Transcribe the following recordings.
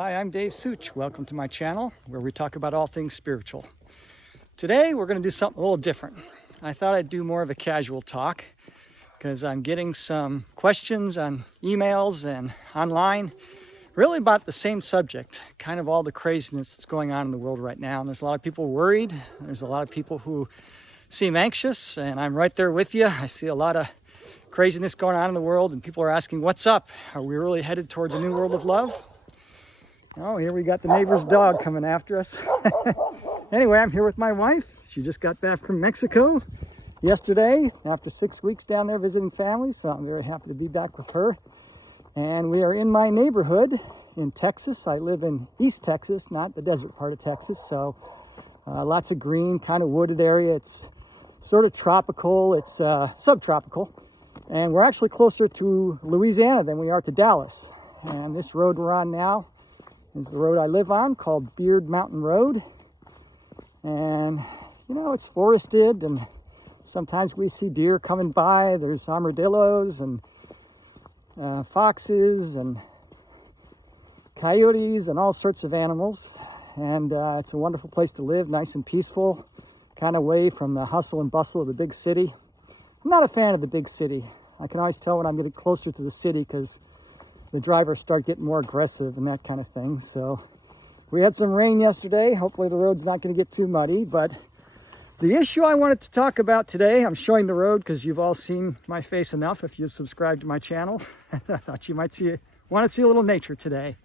Hi, I'm Dave Such. Welcome to my channel where we talk about all things spiritual. Today we're going to do something a little different. I thought I'd do more of a casual talk because I'm getting some questions on emails and online really about the same subject, kind of all the craziness that's going on in the world right now. And there's a lot of people worried. There's a lot of people who seem anxious, and I'm right there with you. I see a lot of craziness going on in the world, and people are asking, what's up? Are we really headed towards a new world of love? Oh, here we got the neighbor's dog coming after us. Anyway, I'm here with my wife. She just got back from Mexico yesterday after 6 weeks down there visiting family, so I'm very happy to be back with her. And we are in my neighborhood in Texas. I live in East Texas, not the desert part of Texas, so lots of green, kind of wooded area. It's sort of tropical, it's subtropical, and we're actually closer to Louisiana than we are to Dallas. And this road we're on now is the road I live on, called Beard Mountain Road. And you know, it's forested, and sometimes we see deer coming by. There's armadillos and foxes and coyotes and all sorts of animals. And it's a wonderful place to live, nice and peaceful, kind of away from the hustle and bustle of the big city. I'm not a fan of the big city. I can always tell when I'm getting closer to the city because the drivers start getting more aggressive and that kind of thing. So we had some rain yesterday. Hopefully the road's not going to get too muddy. But the issue I wanted to talk about today, I'm showing the road because you've all seen my face enough if you've subscribed to my channel. I thought you might want to see a little nature today.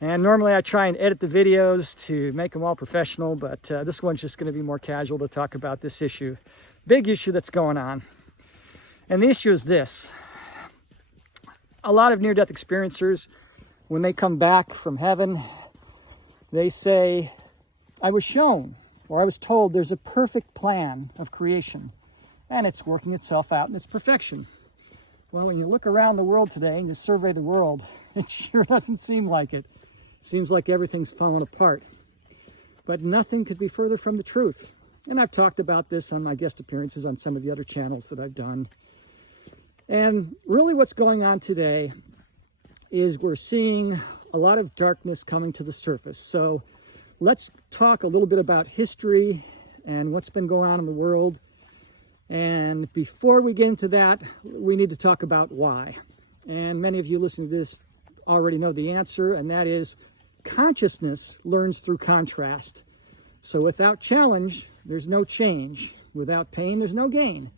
And normally I try and edit the videos to make them all professional, but this one's just going to be more casual to talk about this issue. Big issue that's going on. And the issue is this. A lot of near-death experiencers, when they come back from heaven, they say, I was shown, or I was told there's a perfect plan of creation, and it's working itself out in its perfection. Well, when you look around the world today and you survey the world, it sure doesn't seem like it. It seems like everything's falling apart. But nothing could be further from the truth. And I've talked about this on my guest appearances on some of the other channels that I've done. And really what's going on today is we're seeing a lot of darkness coming to the surface. So let's talk a little bit about history and what's been going on in the world. And before we get into that, we need to talk about why. And many of you listening to this already know the answer, and that is consciousness learns through contrast. So without challenge, there's no change. Without pain, there's no gain.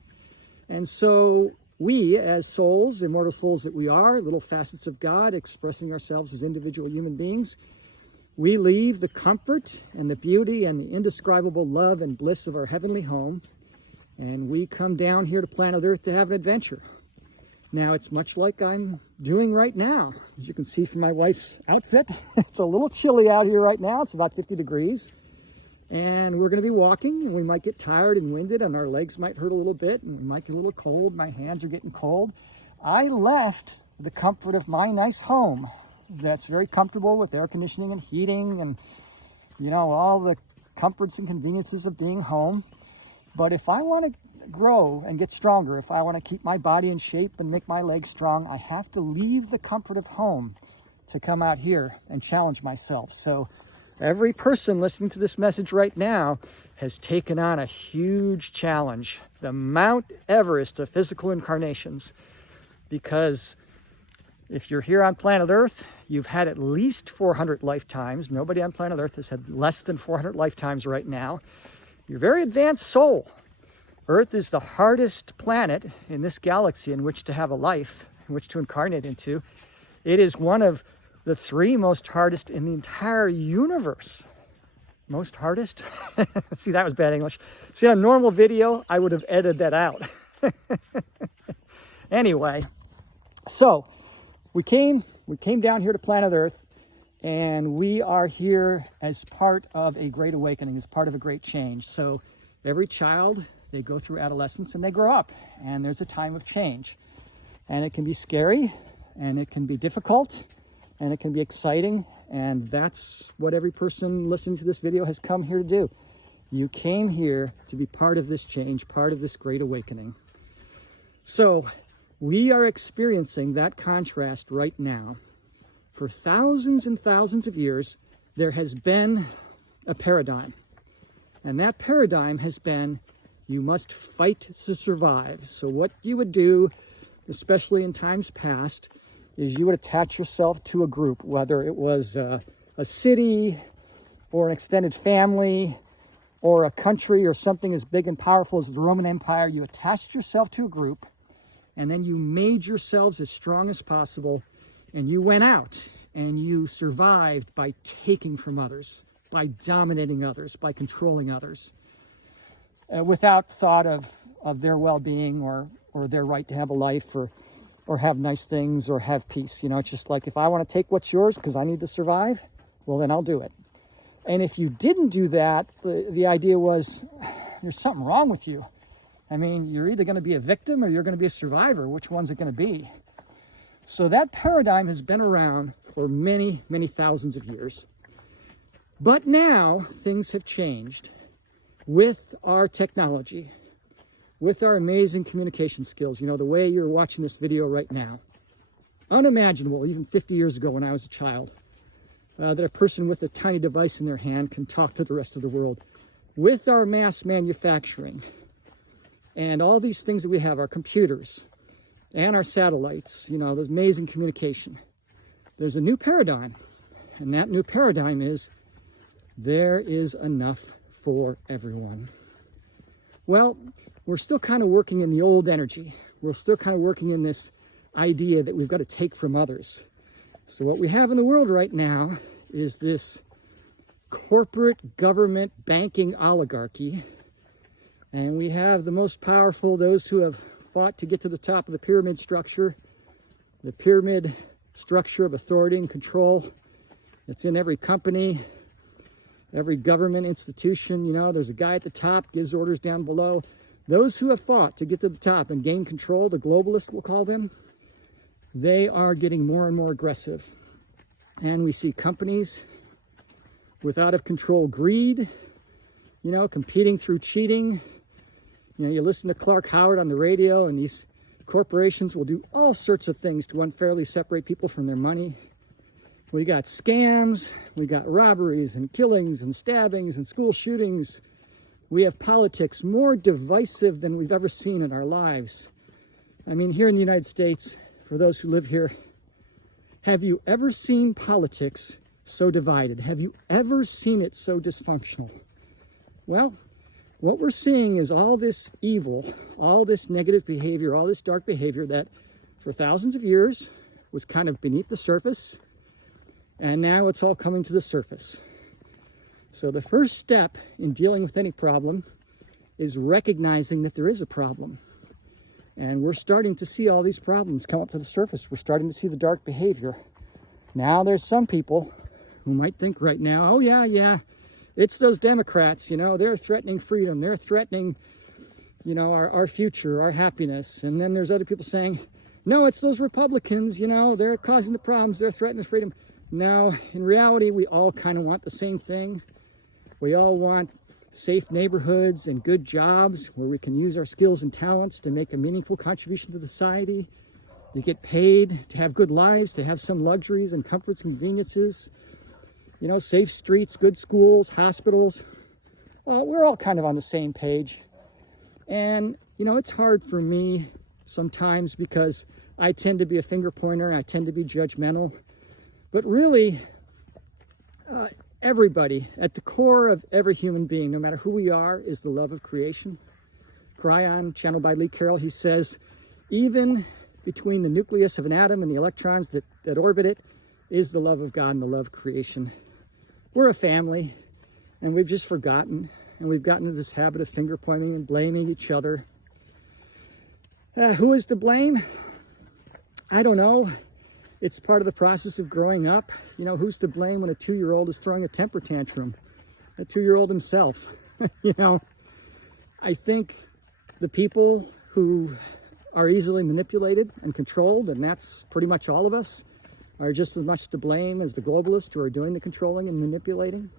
And so we, as souls, immortal souls that we are, little facets of God, expressing ourselves as individual human beings, we leave the comfort and the beauty and the indescribable love and bliss of our heavenly home, and we come down here to planet Earth to have an adventure. Now, it's much like I'm doing right now. As you can see from my wife's outfit, it's a little chilly out here right now. It's about 50 degrees. And we're going to be walking, and we might get tired and winded, and our legs might hurt a little bit, and we might get a little cold. My hands are getting cold. I left the comfort of my nice home that's very comfortable with air conditioning and heating and, you know, all the comforts and conveniences of being home. But if I want to grow and get stronger, if I want to keep my body in shape and make my legs strong, I have to leave the comfort of home to come out here and challenge myself. So every person listening to this message right now has taken on a huge challenge, the Mount Everest of physical incarnations. Because if you're here on planet Earth, you've had at least 400 lifetimes. Nobody on planet Earth has had less than 400 lifetimes right now. You're a very advanced soul. Earth is the hardest planet in this galaxy in which to have a life, in which to incarnate into. It is one of the 3 most hardest in the entire universe. Most hardest? See, that was bad English. See, on a normal video, I would have edited that out. Anyway, so we came down here to planet Earth, and we are here as part of a great awakening, as part of a great change. So every child, they go through adolescence and they grow up, and there's a time of change. And it can be scary, and it can be difficult, and it can be exciting, and that's what every person listening to this video has come here to do. You came here to be part of this change, part of this great awakening. So we are experiencing that contrast right now. For thousands and thousands of years, there has been a paradigm. And that paradigm has been, you must fight to survive. So what you would do, especially in times past, is you would attach yourself to a group, whether it was a city or an extended family or a country or something as big and powerful as the Roman Empire. You attached yourself to a group, and then you made yourselves as strong as possible, and you went out and you survived by taking from others, by dominating others, by controlling others, without thought of their well-being or their right to have a life or have nice things or have peace. You know, it's just like, if I want to take what's yours because I need to survive, well, then I'll do it. And if you didn't do that, the idea was, there's something wrong with you. I mean, you're either going to be a victim or you're going to be a survivor. Which one's it going to be? So that paradigm has been around for many, many thousands of years. But now things have changed with our technology, with our amazing communication skills. You know, the way you're watching this video right now. Unimaginable, even 50 years ago when I was a child, that a person with a tiny device in their hand can talk to the rest of the world. With our mass manufacturing and all these things that we have, our computers and our satellites, you know, there's amazing communication. There's a new paradigm, and that new paradigm is, there is enough for everyone. Well, we're still kind of working in the old energy. We're still kind of working in this idea that we've got to take from others. So what we have in the world right now is this corporate government banking oligarchy. And we have the most powerful, those who have fought to get to the top of the pyramid structure of authority and control. It's in every company, every government institution. You know, there's a guy at the top, gives orders down below. Those who have fought to get to the top and gain control, the globalists we'll call them, they are getting more and more aggressive. And we see companies with out of control greed, you know, competing through cheating. You know, you listen to Clark Howard on the radio, and these corporations will do all sorts of things to unfairly separate people from their money. We got scams, we got robberies and killings and stabbings and school shootings. We have politics more divisive than we've ever seen in our lives. I mean, here in the United States, for those who live here, have you ever seen politics so divided? Have you ever seen it so dysfunctional? Well, what we're seeing is all this evil, all this negative behavior, all this dark behavior that for thousands of years was kind of beneath the surface, and now it's all coming to the surface. So the first step in dealing with any problem is recognizing that there is a problem. And we're starting to see all these problems come up to the surface. We're starting to see the dark behavior. Now there's some people who might think right now, oh yeah, it's those Democrats, you know, they're threatening freedom. They're threatening, you know, our future, our happiness. And then there's other people saying, no, it's those Republicans, you know, they're causing the problems. They're threatening freedom. Now, in reality, we all kind of want the same thing. We all want safe neighborhoods and good jobs where we can use our skills and talents to make a meaningful contribution to society, to get paid, to have good lives, to have some luxuries and comforts and conveniences, you know, safe streets, good schools, hospitals. Well, we're all kind of on the same page. And, you know, it's hard for me sometimes because I tend to be a finger pointer. I tend to be judgmental. But really, everybody, at the core of every human being, no matter who we are, is the love of creation. Cryon, channeled by Lee Carroll, he says, even between the nucleus of an atom and the electrons that orbit it, is the love of God and the love of creation. We're a family, and we've just forgotten, and we've gotten into this habit of finger pointing and blaming each other. Who is to blame? I don't know. It's part of the process of growing up. You know, who's to blame when a 2-year-old is throwing a temper tantrum? A 2-year-old himself. You know, I think the people who are easily manipulated and controlled, and that's pretty much all of us, are just as much to blame as the globalists who are doing the controlling and manipulating.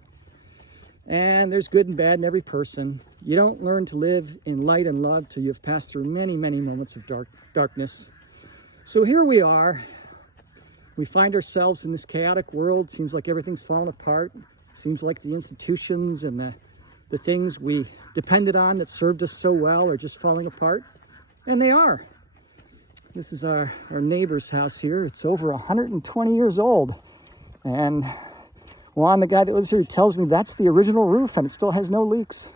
And there's good and bad in every person. You don't learn to live in light and love till you've passed through many, many moments of darkness. So here we are. We find ourselves in this chaotic world. Seems like everything's falling apart. Seems like the institutions and the things we depended on that served us so well are just falling apart. And they are. This is our neighbor's house here. It's over 120 years old. And Juan, the guy that lives here, tells me that's the original roof and it still has no leaks.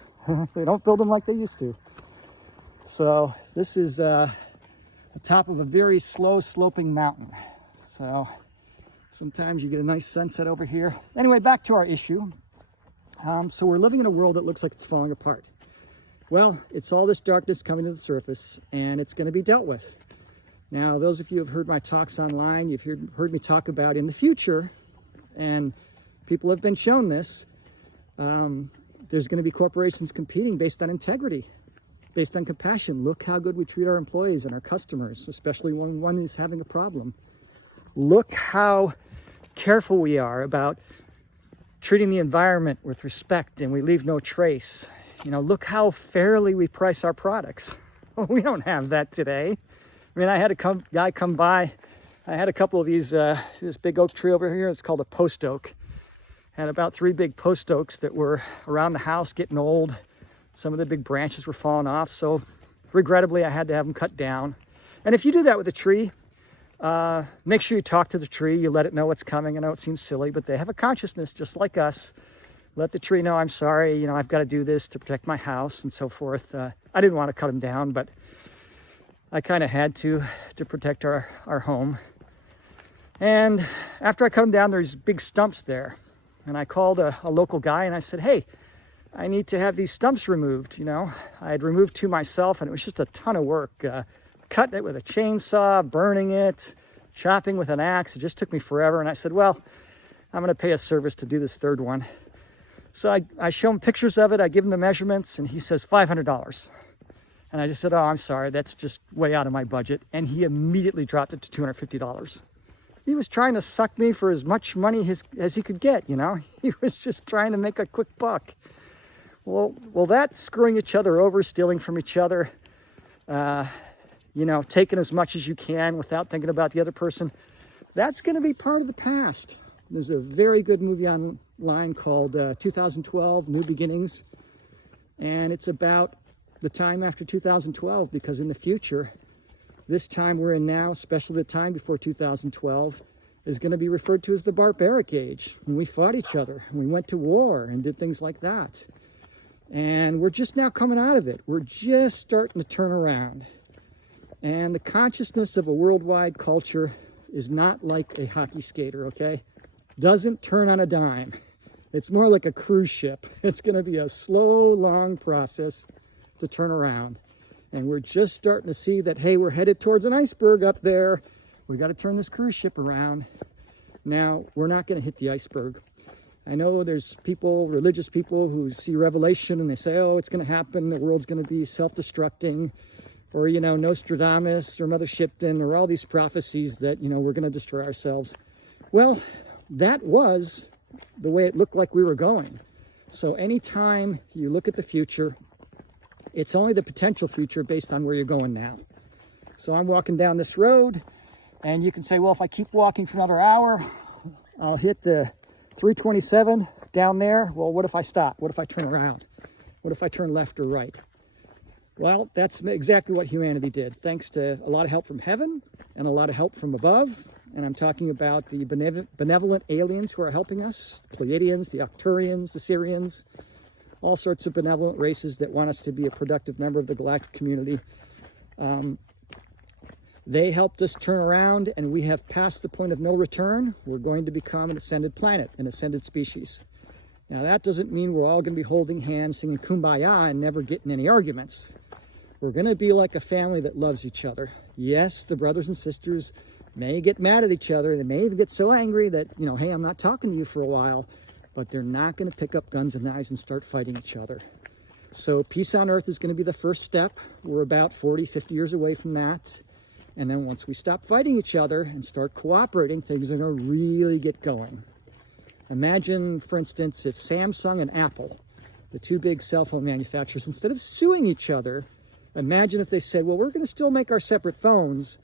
They don't build them like they used to. So this is the top of a very slow sloping mountain. So sometimes you get a nice sunset over here. Anyway, back to our issue. So we're living in a world that looks like it's falling apart. Well, it's all this darkness coming to the surface, and it's going to be dealt with. Now, those of you who have heard my talks online, you've heard me talk about in the future, and people have been shown this, there's going to be corporations competing based on integrity, based on compassion. Look how good we treat our employees and our customers, especially when one is having a problem. Look how careful we are about treating the environment with respect, and we leave no trace. You know, look how fairly we price our products. Well, we don't have that today. I mean, I had a guy come by. I had a couple of these, this big oak tree over here. It's called a post oak. Had about 3 big post oaks that were around the house getting old. Some of the big branches were falling off. So regrettably, I had to have them cut down. And if you do that with a tree, make sure you talk to the tree. You let it know what's coming. I know it seems silly, but they have a consciousness just like us. Let the tree know, I'm sorry, you know, I've got to do this to protect my house and so forth. I didn't want to cut them down, but I kind of had to protect our home. And after I cut them down, there's big stumps there. And I called a local guy and I said, hey, I need to have these stumps removed. You know, I had removed 2 myself and it was just a ton of work. Cutting it with a chainsaw, burning it, chopping with an axe. It just took me forever. And I said, well, I'm going to pay a service to do this 3rd one. So I show him pictures of it. I give him the measurements and he says $500. And I just said, oh, I'm sorry, that's just way out of my budget. And he immediately dropped it to $250. He was trying to suck me for as much money as he could get, you know? He was just trying to make a quick buck. Well, that's screwing each other over, stealing from each other, you know, taking as much as you can without thinking about the other person. That's going to be part of the past. There's a very good movie online called 2012, New Beginnings. And it's about the time after 2012, because in the future, this time we're in now, especially the time before 2012, is going to be referred to as the barbaric age, when we fought each other, and we went to war and did things like that. And we're just now coming out of it. We're just starting to turn around. And the consciousness of a worldwide culture is not like a hockey skater, okay? Doesn't turn on a dime. It's more like a cruise ship. It's going to be a slow, long process to turn around. And we're just starting to see that, hey, we're headed towards an iceberg up there. We got to turn this cruise ship around. Now, we're not going to hit the iceberg. I know there's people, religious people, who see Revelation and they say, oh, it's going to happen. The world's going to be self-destructing. Or, you know, Nostradamus or Mother Shipton or all these prophecies that, you know, we're going to destroy ourselves. Well, that was the way it looked like we were going. So anytime you look at the future, it's only the potential future based on where you're going now. So I'm walking down this road, and you can say, well, if I keep walking for another hour, I'll hit the 327 down there. Well, what if I stop? What if I turn around? What if I turn left or right? Well, that's exactly what humanity did, thanks to a lot of help from heaven and a lot of help from above. And I'm talking about the benevolent aliens who are helping us, Pleiadians, the Arcturians, the Syrians, all sorts of benevolent races that want us to be a productive member of the galactic community. They helped us turn around, and we have passed the point of no return. We're going to become an ascended planet, an ascended species. Now, that doesn't mean we're all going to be holding hands, singing Kumbaya, and never getting any arguments. We're going to be like a family that loves each other. Yes, the brothers and sisters may get mad at each other. They may even get so angry that, you know, hey, I'm not talking to you for a while. But they're not going to pick up guns and knives and start fighting each other. So peace on earth is going to be the first step. We're about 40, 50 years away from that. And then once we stop fighting each other and start cooperating, things are going to really get going. Imagine, for instance, if Samsung and Apple, the 2 big cell phone manufacturers, instead of suing each other, imagine if they said, well, we're going to still make our separate phones,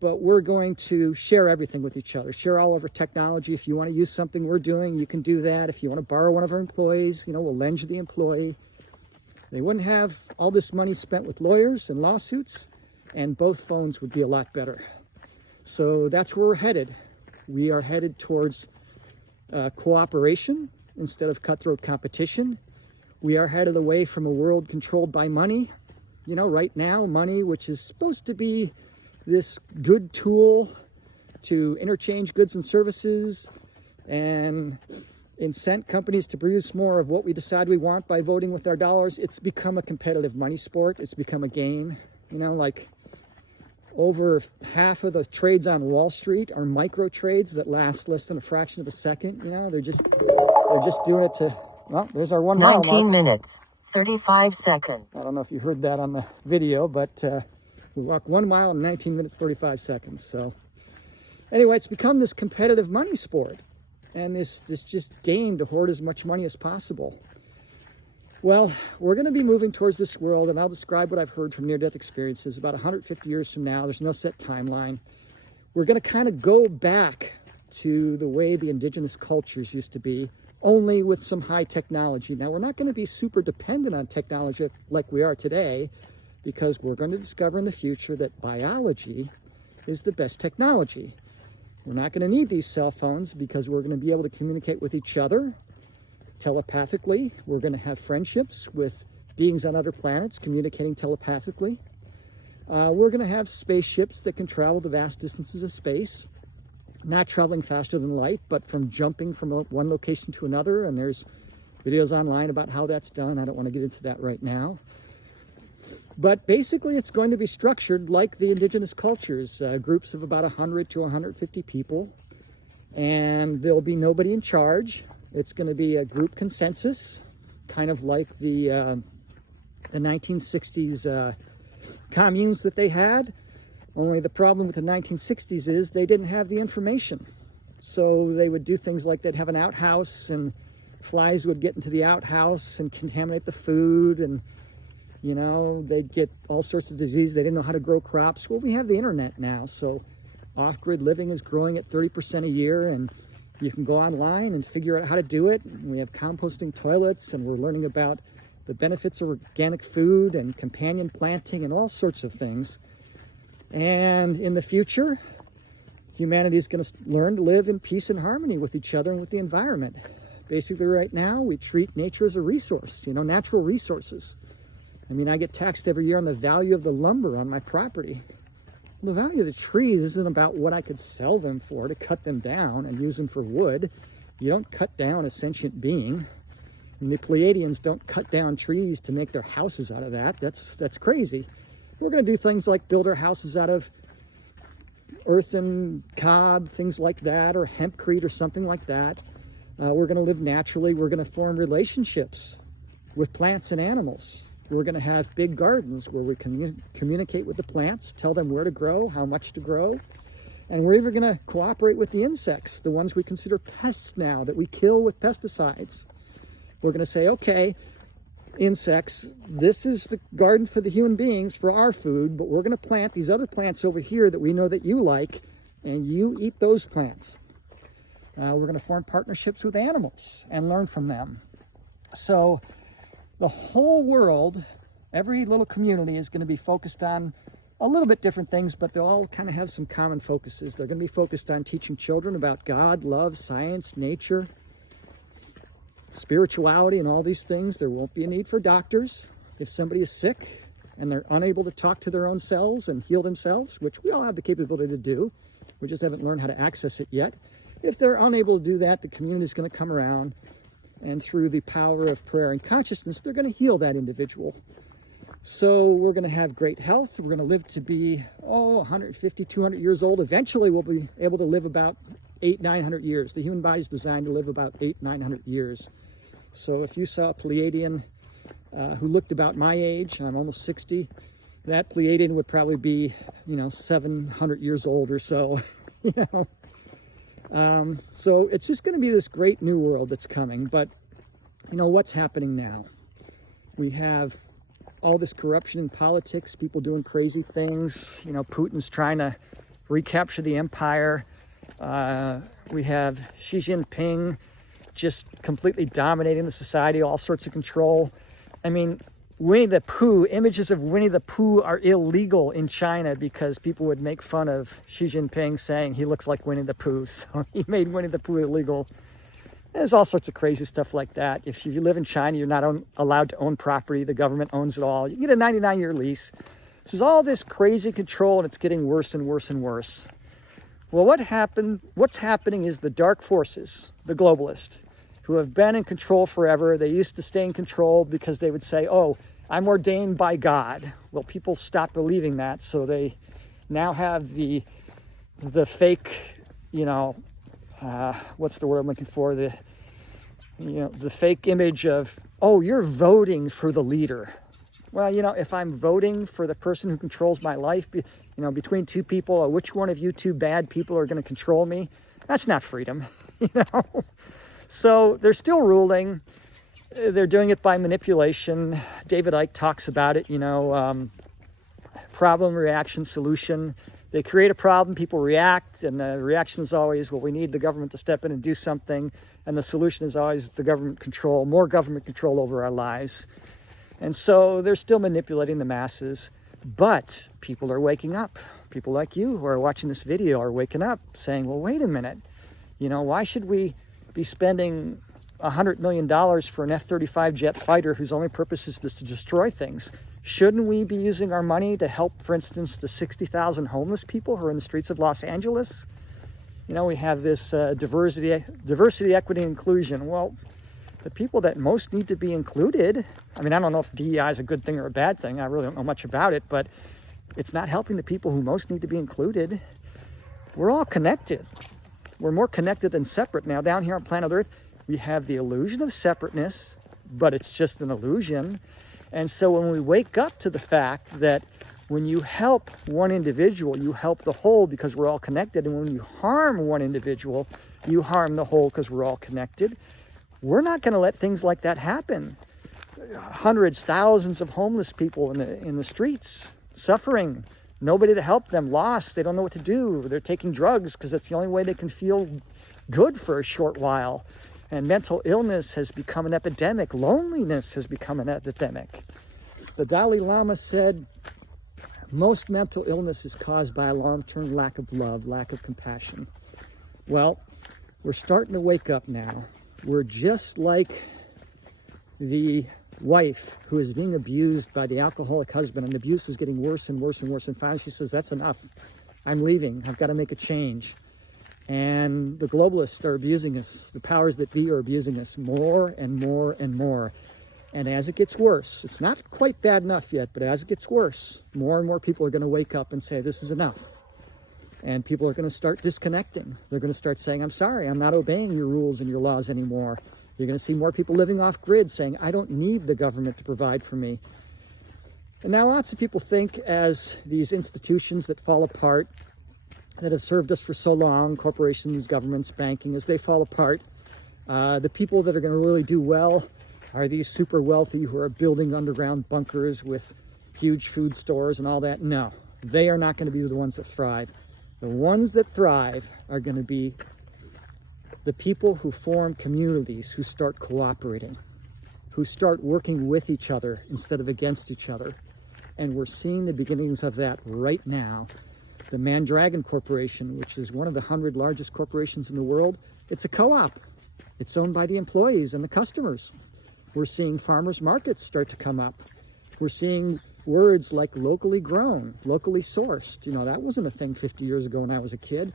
but we're going to share everything with each other, share all of our technology. If you want to use something we're doing, you can do that. If you want to borrow one of our employees, we'll lend you the employee. They wouldn't have all this money spent with lawyers and lawsuits, and both phones would be a lot better. So that's where we're headed. We are headed towards cooperation instead of cutthroat competition. We are headed away from a world controlled by money. Right now, money, which is supposed to be this good tool to interchange goods and services and incent companies to produce more of what we decide we want by voting with our dollars, it's become a competitive money sport. It's become a game. Like over half of the trades on Wall Street are micro trades that last less than a fraction of a second. They're just doing it to, well, there's our 1 mile mark. 19 minutes, 35 seconds. I don't know if you heard that on the video, but we walk 1 mile in 19 minutes, 35 seconds. So anyway, it's become this competitive money sport and this just game to hoard as much money as possible. Well, we're going to be moving towards this world, and I'll describe what I've heard from near-death experiences. About 150 years from now, there's no set timeline. We're going to kind of go back to the way the indigenous cultures used to be, only with some high technology. Now, we're not going to be super dependent on technology like we are today, because we're going to discover in the future that biology is the best technology. We're not going to need these cell phones because we're going to be able to communicate with each other telepathically. We're going to have friendships with beings on other planets communicating telepathically. We're going to have spaceships that can travel the vast distances of space, not traveling faster than light, but from jumping from one location to another. And there's videos online about how that's done. I don't want to get into that right now. But basically, it's going to be structured like the indigenous cultures, groups of about 100 to 150 people. And there'll be nobody in charge. It's going to be a group consensus, kind of like the 1960s communes that they had. Only the problem with the 1960s is they didn't have the information. So they would do things like they'd have an outhouse, and flies would get into the outhouse and contaminate the food, and they'd get all sorts of disease. They didn't know how to grow crops. Well, we have the internet now, so off-grid living is growing at 30% a year, and you can go online and figure out how to do it. We have composting toilets, and we're learning about the benefits of organic food and companion planting and all sorts of things. And in the future, humanity is going to learn to live in peace and harmony with each other and with the environment. Basically, right now, we treat nature as a resource, natural resources. I get taxed every year on the value of the lumber on my property. The value of the trees isn't about what I could sell them for, to cut them down and use them for wood. You don't cut down a sentient being. And the Pleiadians don't cut down trees to make their houses out of that. That's crazy. We're going to do things like build our houses out of earth and cob, things like that, or hempcrete or something like that. We're going to live naturally. We're going to form relationships with plants and animals. We're going to have big gardens where we can communicate with the plants, tell them where to grow, how much to grow. And we're even going to cooperate with the insects, the ones we consider pests now, that we kill with pesticides. We're going to say, okay, insects, this is the garden for the human beings, for our food, but we're going to plant these other plants over here that we know that you like, and you eat those plants. We're going to form partnerships with animals and learn from them. So the whole world, every little community is going to be focused on a little bit different things, but they'll all kind of have some common focuses. They're going to be focused on teaching children about God, love, science, nature, spirituality, and all these things. There won't be a need for doctors. If somebody is sick and they're unable to talk to their own selves and heal themselves, which we all have the capability to do, we just haven't learned how to access it yet. If they're unable to do that, the community is going to come around, and through the power of prayer and consciousness, they're going to heal that individual. So we're going to have great health. We're going to live to be, 150, 200 years old. Eventually, we'll be able to live about 800-900 years. The human body is designed to live about 800-900 years. So if you saw a Pleiadian who looked about my age, I'm almost 60, that Pleiadian would probably be, 700 years old or so, So it's just going to be this great new world that's coming. But, what's happening now? We have all this corruption in politics, people doing crazy things. Putin's trying to recapture the empire. We have Xi Jinping just completely dominating the society, all sorts of control. I mean, Winnie the Pooh, images of Winnie the Pooh are illegal in China because people would make fun of Xi Jinping saying he looks like Winnie the Pooh. So he made Winnie the Pooh illegal. There's all sorts of crazy stuff like that. If you live in China, you're not allowed to own property. The government owns it all. You can get a 99-year lease. So there's all this crazy control, and it's getting worse and worse and worse. Well, what's happening is the dark forces, the globalists, who have been in control forever. They used to stay in control because they would say, oh, I'm ordained by God. Well, people stopped believing that, so they now have the fake, what's the word I'm looking for? The fake image of, oh, you're voting for the leader. Well, if I'm voting for the person who controls my life, between two people, which one of you two bad people are going to control me? That's not freedom, So they're still ruling. They're doing it by manipulation. David Icke talks about it, problem, reaction, solution. They create a problem, people react, and the reaction is always, well, we need the government to step in and do something. And the solution is always the government control, more government control over our lives. And so they're still manipulating the masses, but people are waking up. People like you who are watching this video are waking up saying, well, wait a minute, why should we be spending $100 million for an F-35 jet fighter whose only purpose is just to destroy things? Shouldn't we be using our money to help, for instance, the 60,000 homeless people who are in the streets of Los Angeles? We have this diversity, equity, inclusion. Well, the people that most need to be included, I don't know if DEI is a good thing or a bad thing. I really don't know much about it, but it's not helping the people who most need to be included. We're all connected. We're more connected than separate. Now, down here on planet Earth, we have the illusion of separateness, but it's just an illusion. And so when we wake up to the fact that when you help one individual, you help the whole because we're all connected. And when you harm one individual, you harm the whole because we're all connected. We're not going to let things like that happen. Hundreds, thousands of homeless people in the streets, suffering, nobody to help them, lost, they don't know what to do. They're taking drugs because that's the only way they can feel good for a short while. And mental illness has become an epidemic. Loneliness has become an epidemic. The Dalai Lama said, most mental illness is caused by a long-term lack of love, lack of compassion. Well, we're starting to wake up now. We're just like the wife who is being abused by the alcoholic husband, and the abuse is getting worse and worse and worse. And finally she says, that's enough. I'm leaving. I've got to make a change. And the globalists are abusing us. The powers that be are abusing us more and more and more. And as it gets worse, it's not quite bad enough yet, but as it gets worse, more and more people are going to wake up and say, this is enough. And people are going to start disconnecting. They're going to start saying, I'm sorry, I'm not obeying your rules and your laws anymore. You're going to see more people living off grid saying, I don't need the government to provide for me. And now lots of people think, as these institutions that fall apart, that have served us for so long, corporations, governments, banking, as they fall apart, the people that are going to really do well are these super wealthy who are building underground bunkers with huge food stores and all that. No, they are not going to be the ones that thrive. The ones that thrive are going to be the people who form communities, who start cooperating, who start working with each other instead of against each other. And we're seeing the beginnings of that right now. The Mandragon Corporation, which is one of the 100 largest corporations in the world, it's a co-op. It's owned by the employees and the customers. We're seeing farmers markets start to come up. We're seeing words like locally grown, locally sourced. That wasn't a thing 50 years ago when I was a kid.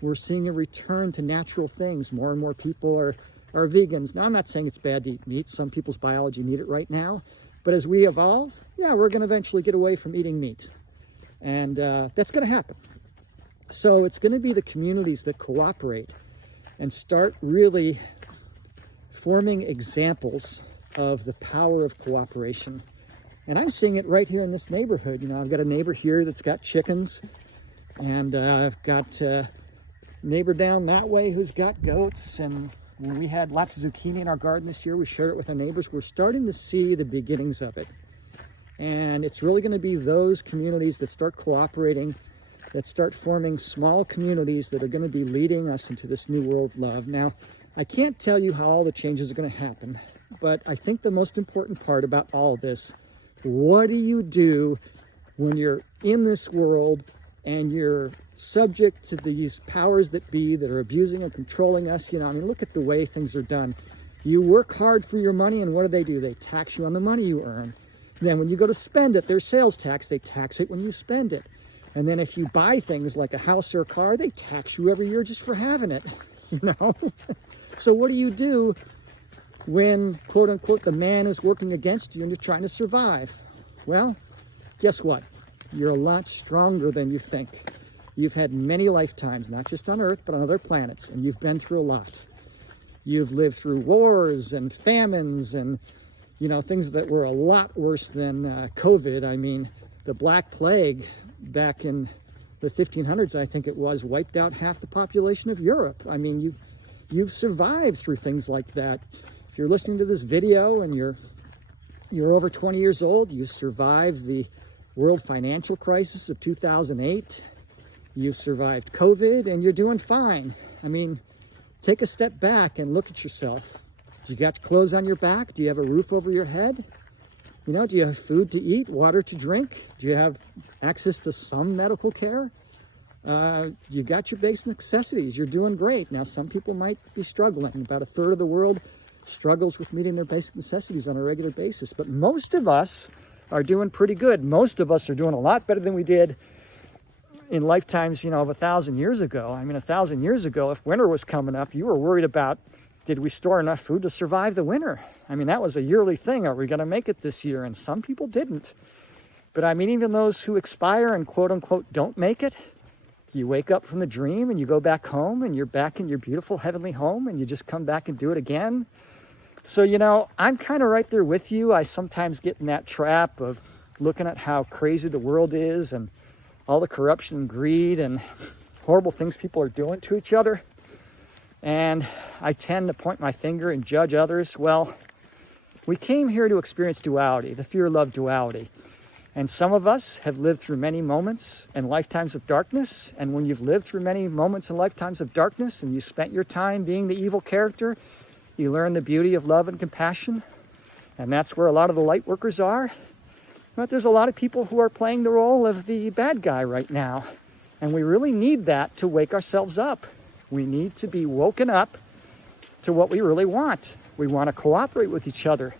We're seeing a return to natural things. More and more people are vegans. Now, I'm not saying it's bad to eat meat. Some people's biology need it right now. But as we evolve, we're going to eventually get away from eating meat. And that's going to happen. So it's going to be the communities that cooperate and start really forming examples of the power of cooperation. And I'm seeing it right here in this neighborhood. I've got a neighbor here that's got chickens, and I've got a neighbor down that way who's got goats. And when we had lots of zucchini in our garden this year, we shared it with our neighbors. We're starting to see the beginnings of it. And it's really going to be those communities that start cooperating that start forming small communities that are going to be leading us into this new world of love. Now, I can't tell you how all the changes are going to happen, but I think the most important part about all of this, what do you do when you're in this world and you're subject to these powers that be that are abusing and controlling us? I mean, look at the way things are done. You work hard for your money, and what do? They tax you on the money you earn. Then when you go to spend it, there's sales tax. They tax it when you spend it. And then if you buy things like a house or a car, they tax you every year just for having it, So what do you do when, quote unquote, the man is working against you and you're trying to survive? Well, guess what? You're a lot stronger than you think. You've had many lifetimes, not just on Earth, but on other planets, and you've been through a lot. You've lived through wars and famines and, things that were a lot worse than COVID. I mean, the Black Plague back in the 1500s, I think it was, wiped out half the population of Europe. I mean, you've survived through things like that. If you're listening to this video and you're over 20 years old, you survived the world financial crisis of 2008. You've survived COVID, and you're doing fine. I mean, take a step back and look at yourself. Do you got clothes on your back? Do you have a roof over your head? Do you have food to eat, water to drink? Do you have access to some medical care? You got your basic necessities. You're doing great. Now, some people might be struggling. About a third of the world struggles with meeting their basic necessities on a regular basis. But most of us are doing pretty good. Most of us are doing a lot better than we did in lifetimes, of 1,000 years ago. I mean, 1,000 years ago, if winter was coming up, you were worried about, did we store enough food to survive the winter? I mean, that was a yearly thing. Are we going to make it this year? And some people didn't. But I mean, even those who expire and quote unquote don't make it, you wake up from the dream and you go back home and you're back in your beautiful heavenly home and you just come back and do it again. So, I'm kind of right there with you. I sometimes get in that trap of looking at how crazy the world is and all the corruption and greed and horrible things people are doing to each other. And I tend to point my finger and judge others. Well, we came here to experience duality, the fear-love duality. And some of us have lived through many moments and lifetimes of darkness. And when you've lived through many moments and lifetimes of darkness and you spent your time being the evil character, you learn the beauty of love and compassion. And that's where a lot of the light workers are. But there's a lot of people who are playing the role of the bad guy right now. And we really need that to wake ourselves up. We need to be woken up to what we really want. We want to cooperate with each other.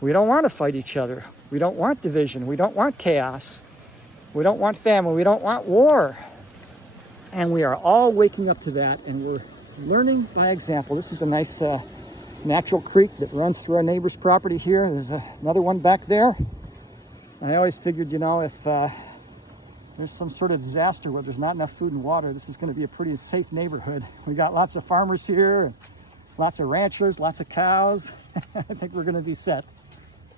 We don't want to fight each other. We don't want division. We don't want chaos. We don't want famine. We don't want war. And we are all waking up to that, and we're learning by example. This is a nice natural creek that runs through our neighbor's property here. There's another one back there. I always figured, if there's some sort of disaster where there's not enough food and water, this is going to be a pretty safe neighborhood. We got lots of farmers here, and lots of ranchers, lots of cows. I think we're going to be set.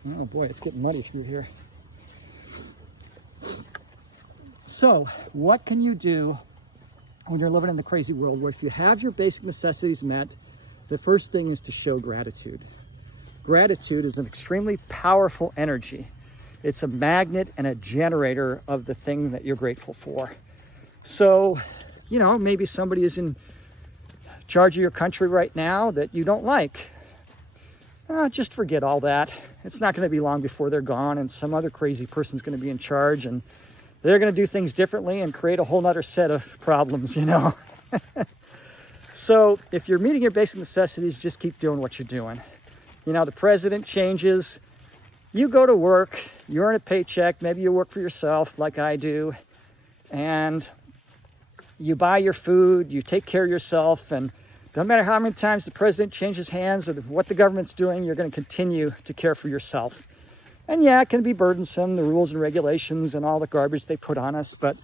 Oh boy, it's getting muddy through here. So, what can you do when you're living in the crazy world where if you have your basic necessities met, the first thing is to show gratitude. Gratitude is an extremely powerful energy. It's a magnet and a generator of the thing that you're grateful for. So, maybe somebody is in charge of your country right now that you don't like. Just forget all that. It's not going to be long before they're gone and some other crazy person's going to be in charge and they're going to do things differently and create a whole nother set of problems, So if you're meeting your basic necessities, just keep doing what you're doing. The president changes. You go to work, you earn a paycheck, maybe you work for yourself like I do, and you buy your food, you take care of yourself, and no matter how many times the president changes hands or what the government's doing, you're going to continue to care for yourself. And yeah, it can be burdensome, the rules and regulations and all the garbage they put on us, but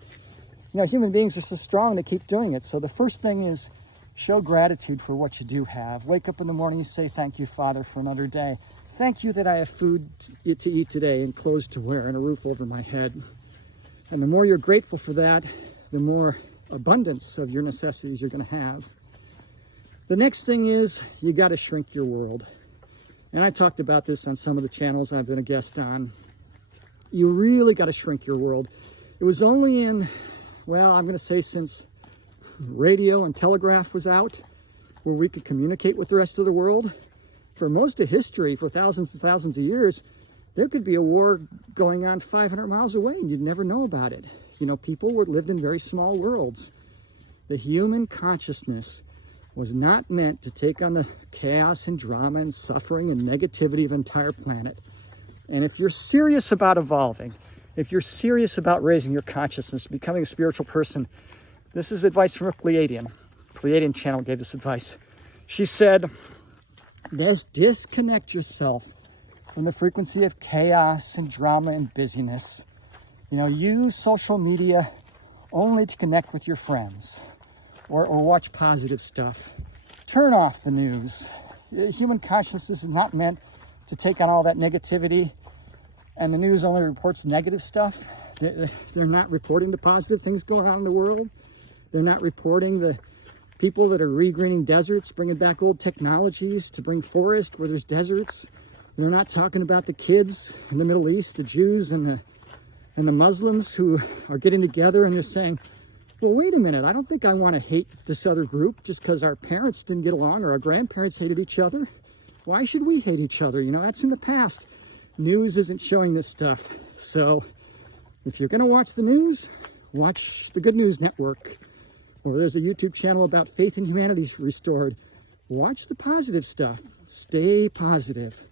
human beings are so strong to keep doing it. So the first thing is show gratitude for what you do have. Wake up in the morning, you say, thank you, Father, for another day. Thank you that I have food to eat today and clothes to wear and a roof over my head. And the more you're grateful for that, the more abundance of your necessities you're going to have. The next thing is you got to shrink your world. And I talked about this on some of the channels I've been a guest on. You really got to shrink your world. It was only in well, I'm going to say since radio and telegraph was out, where we could communicate with the rest of the world. For most of history, for thousands and thousands of years, there could be a war going on 500 miles away and you'd never know about it. You know, people lived in very small worlds. The human consciousness was not meant to take on the chaos and drama and suffering and negativity of the entire planet. And if you're serious about evolving, if you're serious about raising your consciousness, becoming a spiritual person, this is advice from a Pleiadian. Pleiadian channel gave this advice. She said, disconnect yourself from the frequency of chaos and drama and busyness. You know, use social media only to connect with your friends or watch positive stuff. Turn off the news. Human consciousness is not meant to take on all that negativity, and the news only reports negative stuff. They're not reporting the positive things going on in the world. They're not reporting the people that are regreening deserts, bringing back old technologies to bring forest where there's deserts. They're not talking about the kids in the Middle East, the Jews and the Muslims who are getting together and they're saying, well, wait a minute, I don't think I want to hate this other group just because our parents didn't get along or our grandparents hated each other. Why should we hate each other? You know, that's in the past. News isn't showing this stuff. So if you're going to watch the news, watch the Good News Network. Or there's a YouTube channel about faith in humanity restored. Watch the positive stuff. Stay positive.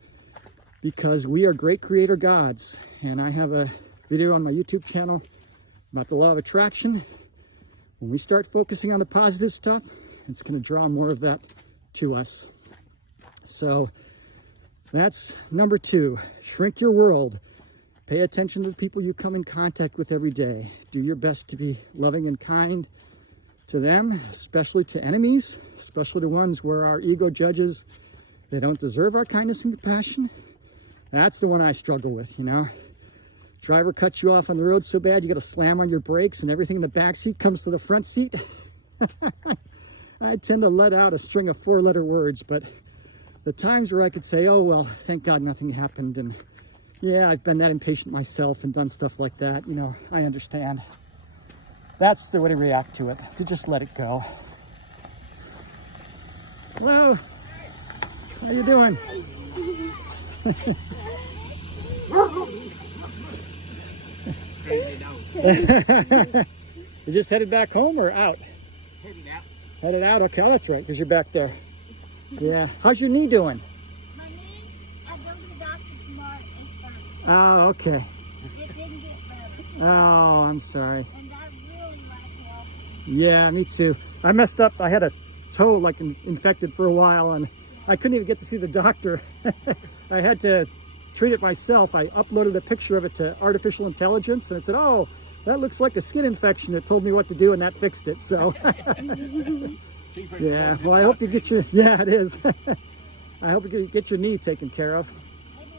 Because we are great creator gods. And I have a video on my YouTube channel about the law of attraction. When we start focusing on the positive stuff, it's going to draw more of that to us. So that's number 2. Shrink your world. Pay attention to the people you come in contact with every day. Do your best to be loving and kind to them, especially to enemies, especially the ones where our ego judges they don't deserve our kindness and compassion. That's the one I struggle with, you know. Driver cuts you off on the road so bad you got to slam on your brakes and everything in the back seat comes to the front seat. I tend to let out a string of 4-letter words, but the times where I could say, oh, well, thank God nothing happened. And yeah, I've been that impatient myself and done stuff like that. You know, I understand. That's the way to react to it, to just let it go. Hello. How you doing? You just headed back home or out? Headed out. Headed out, okay, that's right, because you're back there. Yeah. How's your knee doing? My knee, I go to the doctor tomorrow and Oh, okay. it didn't get better. Oh, I'm sorry. And I really like walking. Yeah, me too. I messed up. I had a toe like infected for a while and I couldn't even get to see the doctor. I had to treat it myself. I uploaded a picture of it to artificial intelligence and it said, oh, that looks like a skin infection. It told me what to do and that fixed it. So yeah, well, I hope you get your, yeah, it is. I hope you get your knee taken care of. I do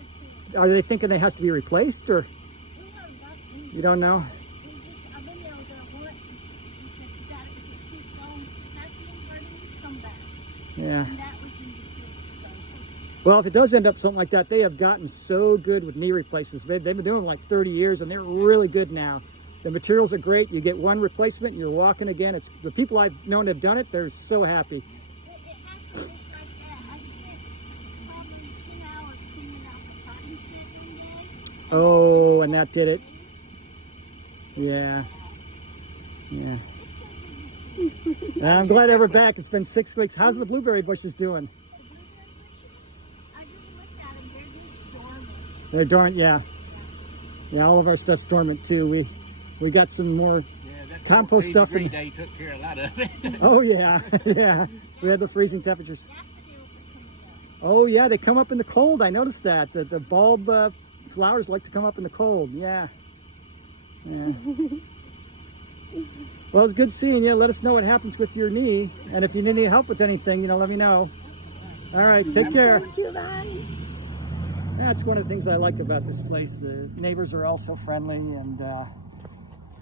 too. Are they thinking it has to be replaced or We haven't got any. you don't know? I've been there once. He said you got to keep going. That's been hurting. Come back. Yeah. And that was in December. Well, if it does end up something like that, they have gotten so good with knee replacements. They've been doing like 30 years and they're really good now. The materials are great. You get one replacement and you're walking again. It's the people I've known have done it. They're so happy. It happened just like that. I spent probably 10 hours cleaning out the cotton shed one day. Oh, and that did it. Yeah. Yeah. I'm glad we're back. It's been 6 weeks. How's the blueberry bushes doing? The blueberry bushes, I just looked at them. They're just dormant. They're dormant, yeah. Yeah, all of our stuff's dormant too. We got some more Yeah, that compost stuff. Degree day took care of a lot of it. Oh yeah, yeah. We had the freezing temperatures. Daffodils are coming up. Oh yeah, they come up in the cold. I noticed that. The bulb flowers like to come up in the cold. Yeah. Yeah. Well, it's good seeing you. Let us know what happens with your knee. And if you need any help with anything, let me know. All right, take care. That's one of the things I like about this place. The neighbors are all so friendly, and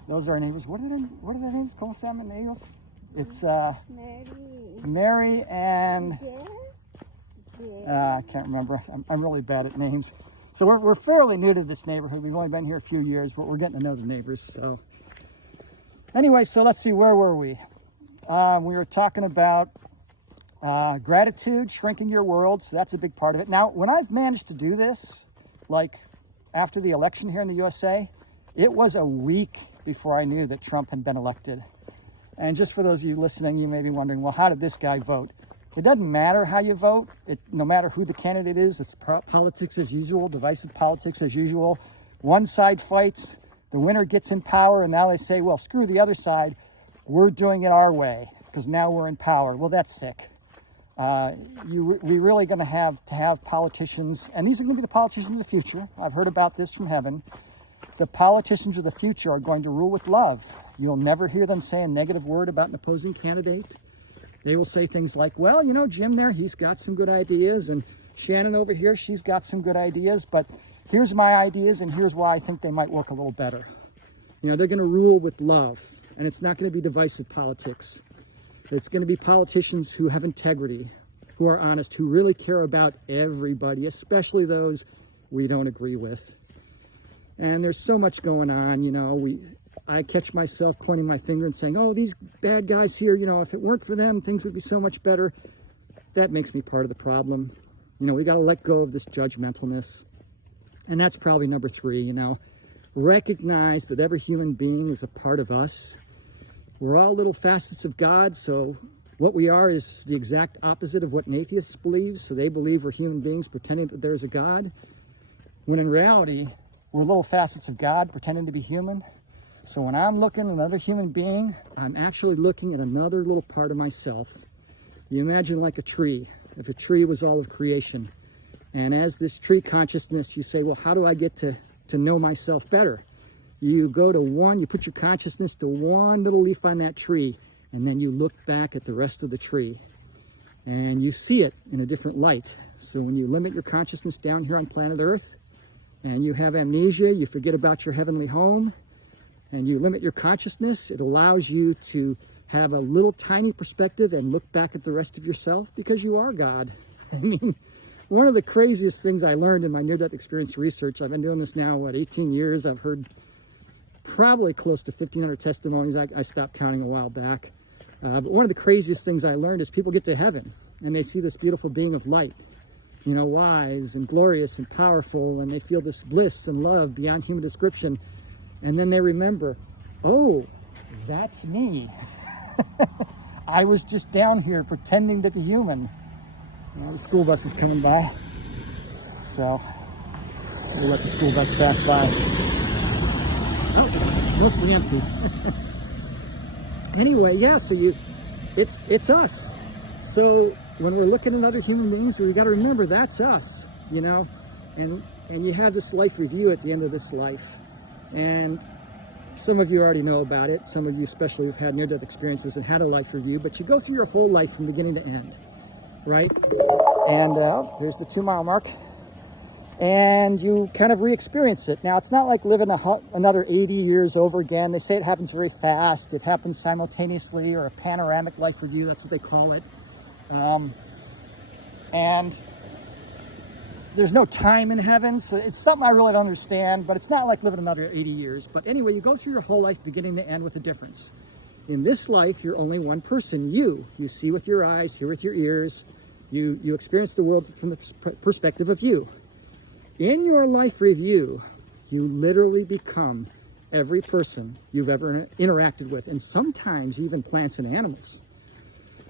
those are our neighbors. What are their names? ¿Cómo se llaman ellos? It's Mary and I can't remember. I'm really bad at names. So we're fairly new to this neighborhood. We've only been here a few years, but we're getting to know the neighbors. So Anyway, so let's see, where were we? We were talking about gratitude, shrinking your world. So that's a big part of it. Now, when I've managed to do this, like after the election here in the USA, it was a week before I knew that Trump had been elected. And just for those of you listening, you may be wondering, well, how did this guy vote? It doesn't matter how you vote. No matter who the candidate is, it's politics as usual, divisive politics as usual. One side fights, the winner gets in power, and now they say, well, screw the other side. We're doing it our way because now we're in power. Well, that's sick. We're really going to have politicians, and these are going to be the politicians of the future. I've heard about this from heaven. The politicians of the future are going to rule with love. You'll never hear them say a negative word about an opposing candidate. They will say things like, well, you know, Jim there, he's got some good ideas, and Shannon over here, she's got some good ideas, but here's my ideas, and here's why I think they might work a little better. You know, they're going to rule with love, and it's not going to be divisive politics. It's going to be politicians who have integrity, who are honest, who really care about everybody, especially those we don't agree with. And there's so much going on, you know, I catch myself pointing my finger and saying, oh, these bad guys here, you know, if it weren't for them, things would be so much better. That makes me part of the problem. You know, we got to let go of this judgmentalness. And that's probably number 3, you know, recognize that every human being is a part of us. We're all little facets of God, so what we are is the exact opposite of what an atheist believes. So they believe we're human beings pretending that there's a God, when in reality, we're little facets of God pretending to be human. So when I'm looking at another human being, I'm actually looking at another little part of myself. You imagine like a tree. If a tree was all of creation, and as this tree consciousness, you say, well, how do I get to know myself better? You go to you put your consciousness to one little leaf on that tree, and then you look back at the rest of the tree, and you see it in a different light. So when you limit your consciousness down here on planet Earth, and you have amnesia, you forget about your heavenly home, and you limit your consciousness, it allows you to have a little tiny perspective and look back at the rest of yourself because you are God. I mean, one of the craziest things I learned in my near-death experience research, I've been doing this now, 18 years. I've heard probably close to 1,500 testimonies. I stopped counting a while back. But one of the craziest things I learned is people get to heaven and they see this beautiful being of light, you know, wise and glorious and powerful, and they feel this bliss and love beyond human description. And then they remember, oh, that's me. I was just down here pretending to be human. Well, the school bus is coming by, so we'll let the school bus pass by. Oh, it's mostly empty. Anyway, yeah, so it's us. So when we're looking at other human beings, we got to remember that's us, you know, and you have this life review at the end of this life. And some of you already know about it. Some of you especially have had near-death experiences and had a life review, but you go through your whole life from beginning to end, right? And here's the 2-mile mark. And you kind of re-experience it. Now, it's not like living another 80 years over again. They say it happens very fast. It happens simultaneously, or a panoramic life review, that's what they call it. And there's no time in heaven, so it's something I really don't understand, but it's not like living another 80 years. But anyway, you go through your whole life beginning to end with a difference. In this life, you're only one person, you. You see with your eyes, hear with your ears. You experience the world from the perspective of you. In your life review, you literally become every person you've ever interacted with, and sometimes even plants and animals.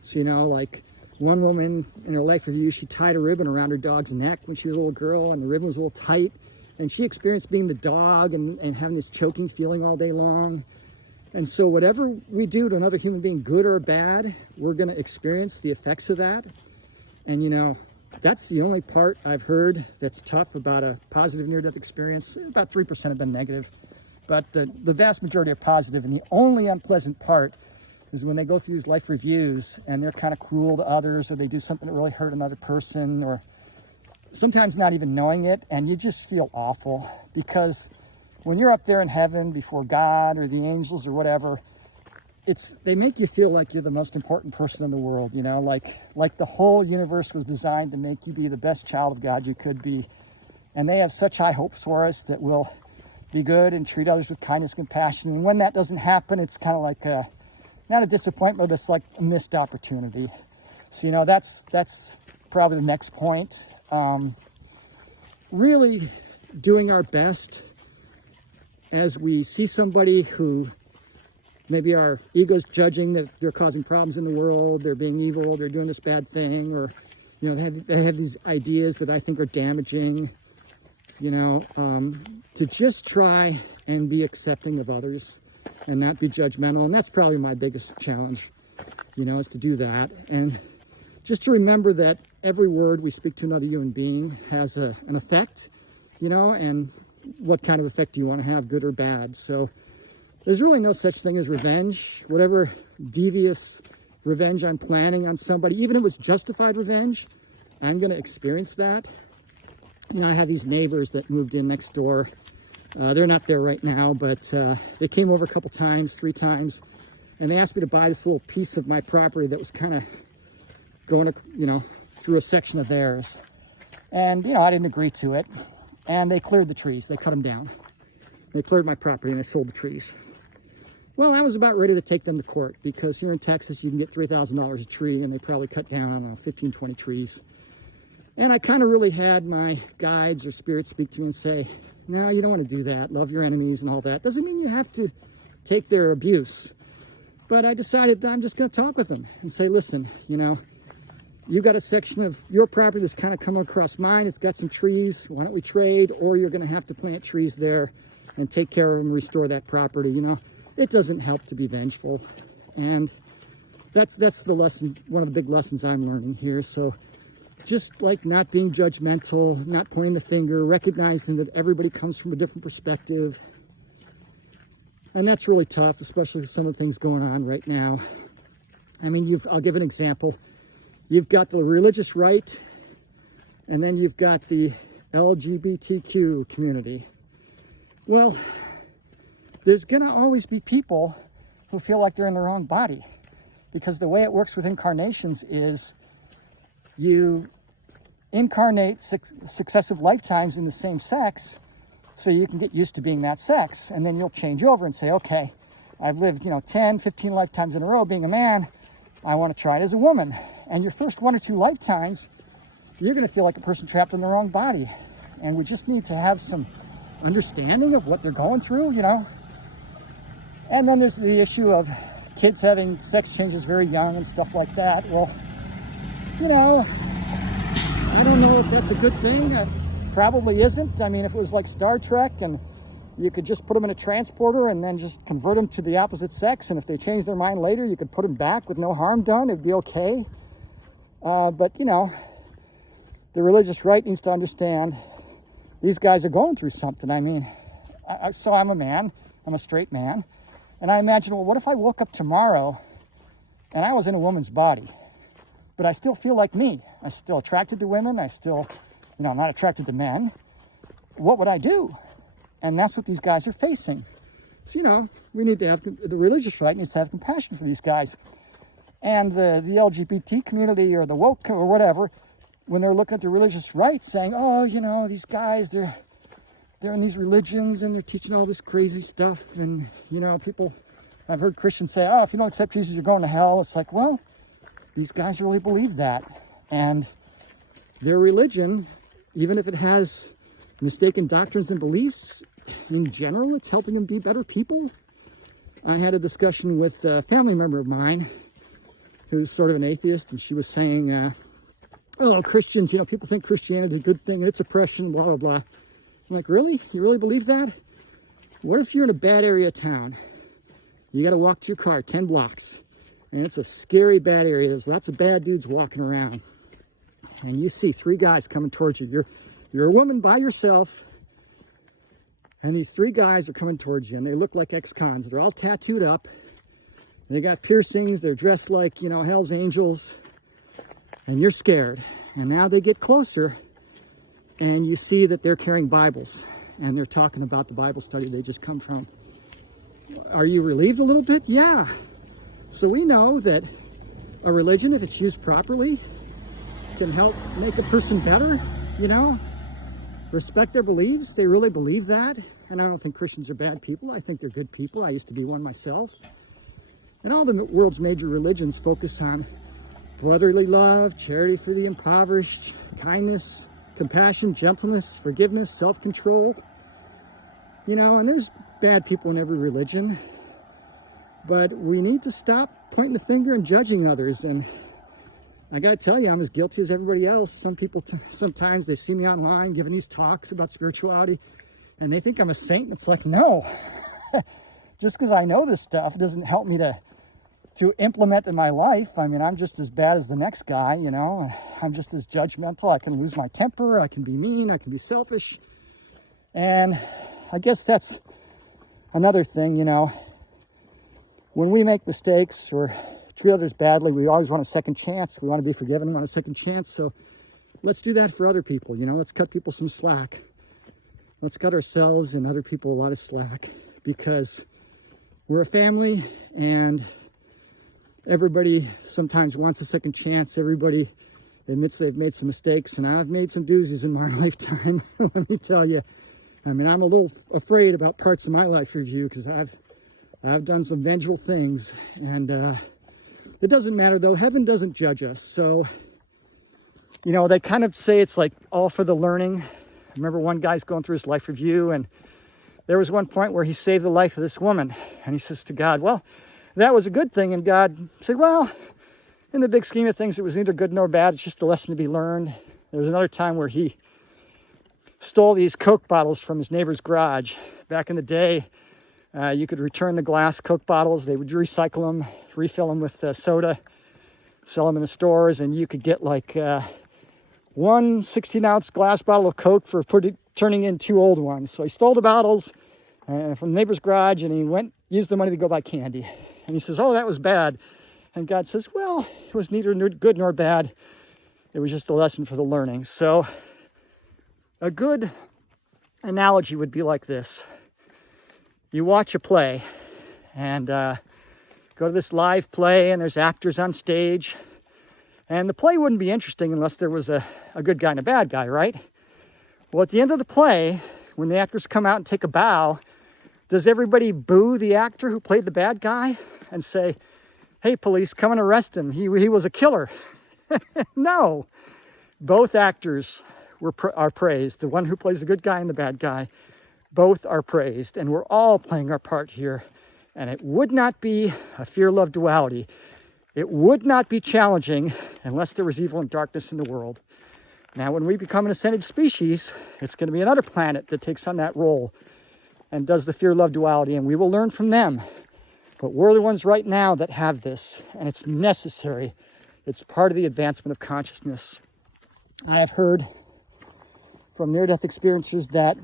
So, you know, like one woman in her life review, she tied a ribbon around her dog's neck when she was a little girl, and the ribbon was a little tight, and she experienced being the dog and having this choking feeling all day long. And so whatever we do to another human being, good or bad, we're going to experience the effects of that. And, you know, that's the only part I've heard that's tough about a positive near-death experience. About 3% have been negative, but the vast majority are positive. And the only unpleasant part is when they go through these life reviews and they're kind of cruel to others, or they do something that really hurt another person, or sometimes not even knowing it, and you just feel awful. Because when you're up there in heaven before God or the angels or whatever, they make you feel like you're the most important person in the world, you know, like the whole universe was designed to make you be the best child of God you could be. And they have such high hopes for us that we'll be good and treat others with kindness and compassion. And when that doesn't happen, it's kind of like not a disappointment, but it's like a missed opportunity. So, you know, that's probably the next point. Really doing our best as we see somebody who maybe our ego's judging that they're causing problems in the world, they're being evil, they're doing this bad thing, or, you know, they have these ideas that I think are damaging, you know, to just try and be accepting of others and not be judgmental. And that's probably my biggest challenge, you know, is to do that. And just to remember that every word we speak to another human being has an effect, you know, and what kind of effect do you want to have, good or bad? So there's really no such thing as revenge. Whatever devious revenge I'm planning on somebody, even if it was justified revenge, I'm going to experience that. You know, I have these neighbors that moved in next door. They're not there right now, but they came over a couple times, 3 times, and they asked me to buy this little piece of my property that was kind of going, you know, through a section of theirs. And, you know, I didn't agree to it. And they cleared the trees. They cut them down. They cleared my property and they sold the trees. Well, I was about ready to take them to court because here in Texas, you can get $3,000 a tree, and they probably cut down, I don't know, 15, 20 trees. And I kind of really had my guides or spirits speak to me and say, no, you don't want to do that. Love your enemies and all that. Doesn't mean you have to take their abuse. But I decided that I'm just going to talk with them and say, listen, you know, you got a section of your property that's kind of come across mine. It's got some trees. Why don't we trade? Or you're going to have to plant trees there and take care of them, restore that property. You know, it doesn't help to be vengeful. And that's the lesson, one of the big lessons I'm learning here. So just like not being judgmental, not pointing the finger, recognizing that everybody comes from a different perspective. And that's really tough, especially with some of the things going on right now. I mean, I'll give an example. You've got the religious right, and then you've got the LGBTQ community. Well, there's going to always be people who feel like they're in the wrong body, because the way it works with incarnations is you incarnate successive lifetimes in the same sex so you can get used to being that sex, and then you'll change over and say, okay, I've lived, you know, 10, 15 lifetimes in a row being a man. I want to try it as a woman. And your first 1 or 2 lifetimes, you're going to feel like a person trapped in the wrong body. And we just need to have some understanding of what they're going through, you know. And then there's the issue of kids having sex changes very young and stuff like that. Well, you know, I don't know if that's a good thing. It probably isn't. I mean, if it was like Star Trek and you could just put them in a transporter and then just convert them to the opposite sex, and if they change their mind later, you could put them back with no harm done, it'd be okay. But, you know, the religious right needs to understand these guys are going through something. I mean, so I'm a man, I'm a straight man, and I imagine, well, what if I woke up tomorrow and I was in a woman's body, but I still feel like me? I'm still attracted to women, I still, you know, I'm not attracted to men. What would I do? And that's what these guys are facing. So, you know, we need to have, the religious right needs to have compassion for these guys. And the LGBT community or the woke or whatever, when they're looking at the religious right saying, oh, you know, these guys, they're in these religions and they're teaching all this crazy stuff. And, you know, people, I've heard Christians say, oh, if you don't accept Jesus, you're going to hell. It's like, well, these guys really believe that. And their religion, even if it has mistaken doctrines and beliefs, in general, it's helping them be better people. I had a discussion with a family member of mine who's sort of an atheist, and she was saying, oh, Christians, you know, people think Christianity is a good thing, and it's oppression, blah, blah, blah. I'm like, really? You really believe that? What if you're in a bad area of town? You got to walk to your car 10 blocks, and it's a scary, bad area. There's lots of bad dudes walking around, and you see 3 guys coming towards you. You're a woman by yourself, and these 3 guys are coming towards you, and they look like ex-cons. They're all tattooed up. They got piercings. They're dressed like, you know, Hell's Angels, and you're scared. And now they get closer, and you see that they're carrying Bibles, and they're talking about the Bible study they just come from. Are you relieved a little bit? Yeah. So we know that a religion, if it's used properly, can help make a person better, you know. Respect their beliefs. They really believe that. And I don't think Christians are bad people. I think they're good people. I used to be one myself. And all the world's major religions focus on brotherly love, charity for the impoverished, kindness, compassion, gentleness, forgiveness, self-control. You know, and there's bad people in every religion. But we need to stop pointing the finger and judging others. And I got to tell you, I'm as guilty as everybody else. Some people, sometimes they see me online giving these talks about spirituality, and they think I'm a saint. And it's like, no. Just because I know this stuff doesn't help me to implement in my life. I mean, I'm just as bad as the next guy, you know. I'm just as judgmental. I can lose my temper. I can be mean. I can be selfish. And I guess that's another thing, you know. When we make mistakes or treat others badly, we always want a second chance. We want to be forgiven. We want a second chance. So let's do that for other people, you know. Let's cut people some slack. Let's cut ourselves and other people a lot of slack, because we're a family and everybody sometimes wants a second chance. Everybody admits they've made some mistakes, and I've made some doozies in my lifetime. Let me tell you. I mean, I'm a little afraid about parts of my life review because I've done some vengeful things, and it doesn't matter though. Heaven doesn't judge us. So, you know, they kind of say it's like all for the learning. I remember one guy's going through his life review, and there was one point where he saved the life of this woman, and he says to God, well, that was a good thing. And God said, well, in the big scheme of things, it was neither good nor bad. It's just a lesson to be learned. There was another time where he stole these Coke bottles from his neighbor's garage. Back in the day, you could return the glass Coke bottles. They would recycle them, refill them with soda, sell them in the stores, and you could get like one 16-ounce glass bottle of Coke for turning in 2 old ones. So he stole the bottles from the neighbor's garage, and he used the money to go buy candy. And he says, oh, that was bad. And God says, well, it was neither good nor bad. It was just a lesson for the learning. So a good analogy would be like this. You watch a play and go to this live play, and there's actors on stage. And the play wouldn't be interesting unless there was a good guy and a bad guy, right? Well, at the end of the play, when the actors come out and take a bow, does everybody boo the actor who played the bad guy and say, hey, police, come and arrest him. He was a killer. No. Both actors are praised. The one who plays the good guy and the bad guy, both are praised. And we're all playing our part here. And it would not be a fear-love duality. It would not be challenging unless there was evil and darkness in the world. Now, when we become an ascended species, it's going to be another planet that takes on that role and does the fear-love duality, and we will learn from them. But we're the ones right now that have this, and it's necessary. It's part of the advancement of consciousness. I have heard from near-death experiencers that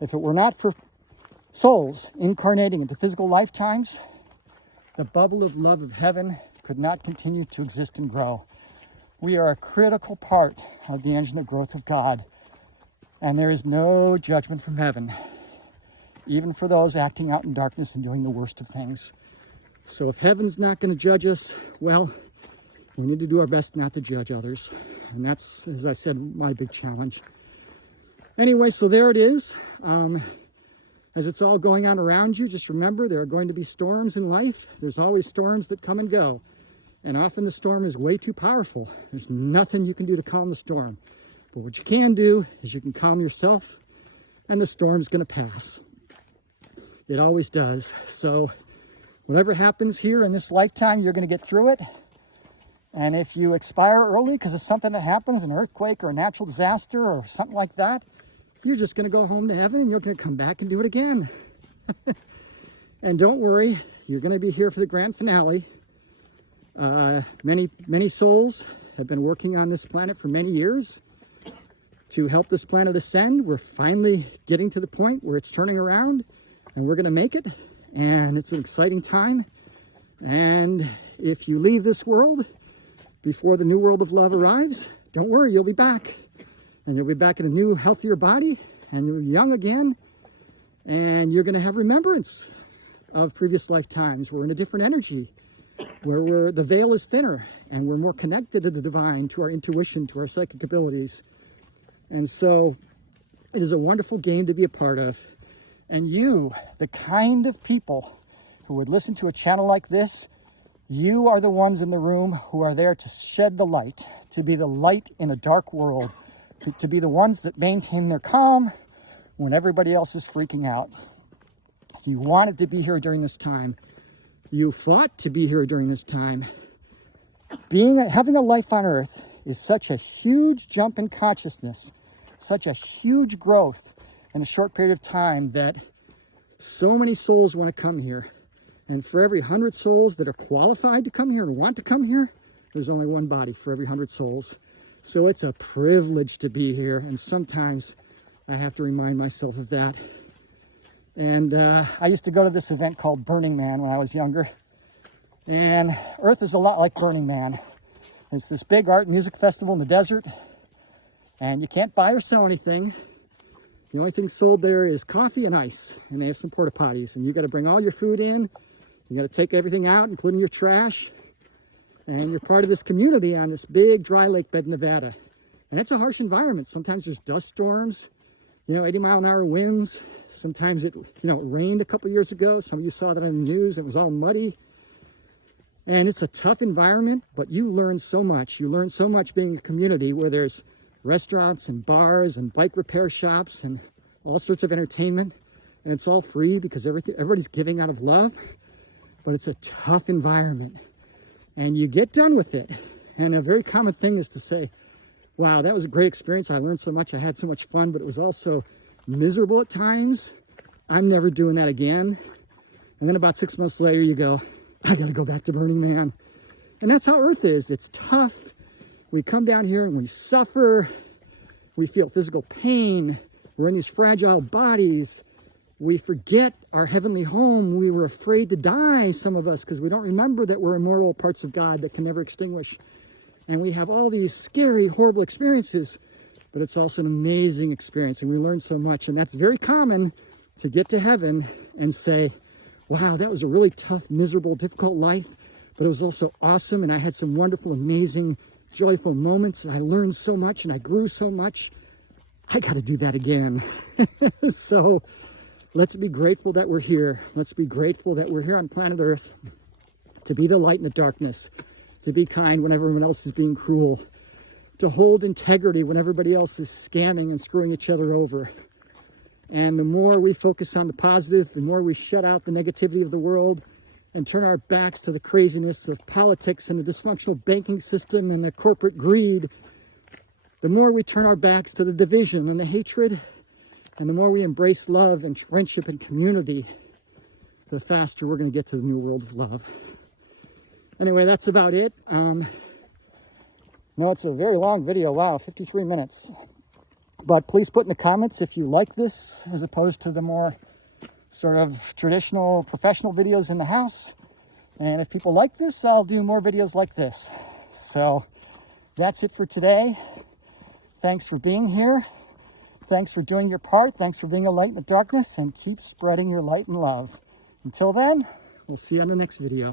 if it were not for souls incarnating into physical lifetimes, the bubble of love of heaven could not continue to exist and grow. We are a critical part of the engine of growth of God, and there is no judgment from heaven, even for those acting out in darkness and doing the worst of things. So if heaven's not going to judge us, well, we need to do our best not to judge others. And that's, as I said, my big challenge. Anyway, so there it is. As it's all going on around you, just remember there are going to be storms in life. There's always storms that come and go. And often the storm is way too powerful. There's nothing you can do to calm the storm. But what you can do is you can calm yourself, and the storm's going to pass. It always does. So whatever happens here in this lifetime, you're going to get through it. And if you expire early because of something that happens, an earthquake or a natural disaster or something like that, you're just going to go home to heaven and you're going to come back and do it again. And don't worry, you're going to be here for the grand finale. Many souls have been working on this planet for many years to help this planet ascend. We're finally getting to the point where it's turning around, and we're going to make it. And it's an exciting time. And if you leave this world before the new world of love arrives, don't worry, you'll be back. And you'll be back in a new, healthier body, and you're young again. And you're going to have remembrance of previous lifetimes. We're in a different energy, where the veil is thinner, and we're more connected to the divine, to our intuition, to our psychic abilities. And so It is a wonderful game to be a part of. And you, the kind of people who would listen to a channel like this, you are the ones in the room who are there to shed the light, to be the light in a dark world, to be the ones that maintain their calm when everybody else is freaking out. You wanted to be here during this time. You fought to be here during this time. Having a life on earth is such a huge jump in consciousness, such a huge growth in a short period of time, that so many souls want to come here. And for every 100 souls that are qualified to come here and want to come here, there's only one body for every 100 souls. So it's a privilege to be here. And sometimes I have to remind myself of that. And I used to go to this event called Burning Man when I was younger. And Earth is a lot like Burning Man. It's this big art and music festival in the desert. And you can't buy or sell anything. The only thing sold there is coffee and ice. And they have some porta potties. And you got to bring all your food in. You got to take everything out and put in your trash. And you're part of this community on this big dry lake bed in Nevada. And it's a harsh environment. Sometimes there's dust storms, 80-mile-an-hour winds. Sometimes it rained a couple years ago. Some of you saw that on the news. It was all muddy. And it's a tough environment, but you learn so much. You learn so much being a community where there's restaurants and bars and bike repair shops and all sorts of entertainment. And it's all free because everybody's giving out of love. But it's a tough environment. And you get done with it. And a very common thing is to say, wow, that was a great experience. I learned so much. I had so much fun, but it was also miserable at times. I'm never doing that again. And then about 6 months later, you go, I got to go back to Burning Man. And that's how Earth is. It's tough. We come down here and we suffer. We feel physical pain. We're in these fragile bodies. We forget our heavenly home. We were afraid to die, some of us, because we don't remember that we're immortal parts of God that can never extinguish. And we have all these scary, horrible experiences, but it's also an amazing experience, and we learn so much. And that's very common, to get to heaven and say, wow, that was a really tough, miserable, difficult life, but it was also awesome, and I had some wonderful, amazing, joyful moments, and I learned so much, and I grew so much. I got to do that again. So let's be grateful that we're here. Let's be grateful that we're here on planet Earth to be the light in the darkness, to be kind when everyone else is being cruel, to hold integrity when everybody else is scamming and screwing each other over. And the more we focus on the positive, the more we shut out the negativity of the world and turn our backs to the craziness of politics and the dysfunctional banking system and the corporate greed, the more we turn our backs to the division and the hatred, and the more we embrace love and friendship and community, the faster we're going to get to the new world of love. Anyway, that's about it. No, it's a very long video. Wow, 53 minutes. But please put in the comments if you like this as opposed to the more sort of traditional professional videos in the house. And if people like this, I'll do more videos like this. So that's it for today. Thanks for being here. Thanks for doing your part. Thanks for being a light in the darkness, and keep spreading your light and love. Until then, we'll see you on the next video.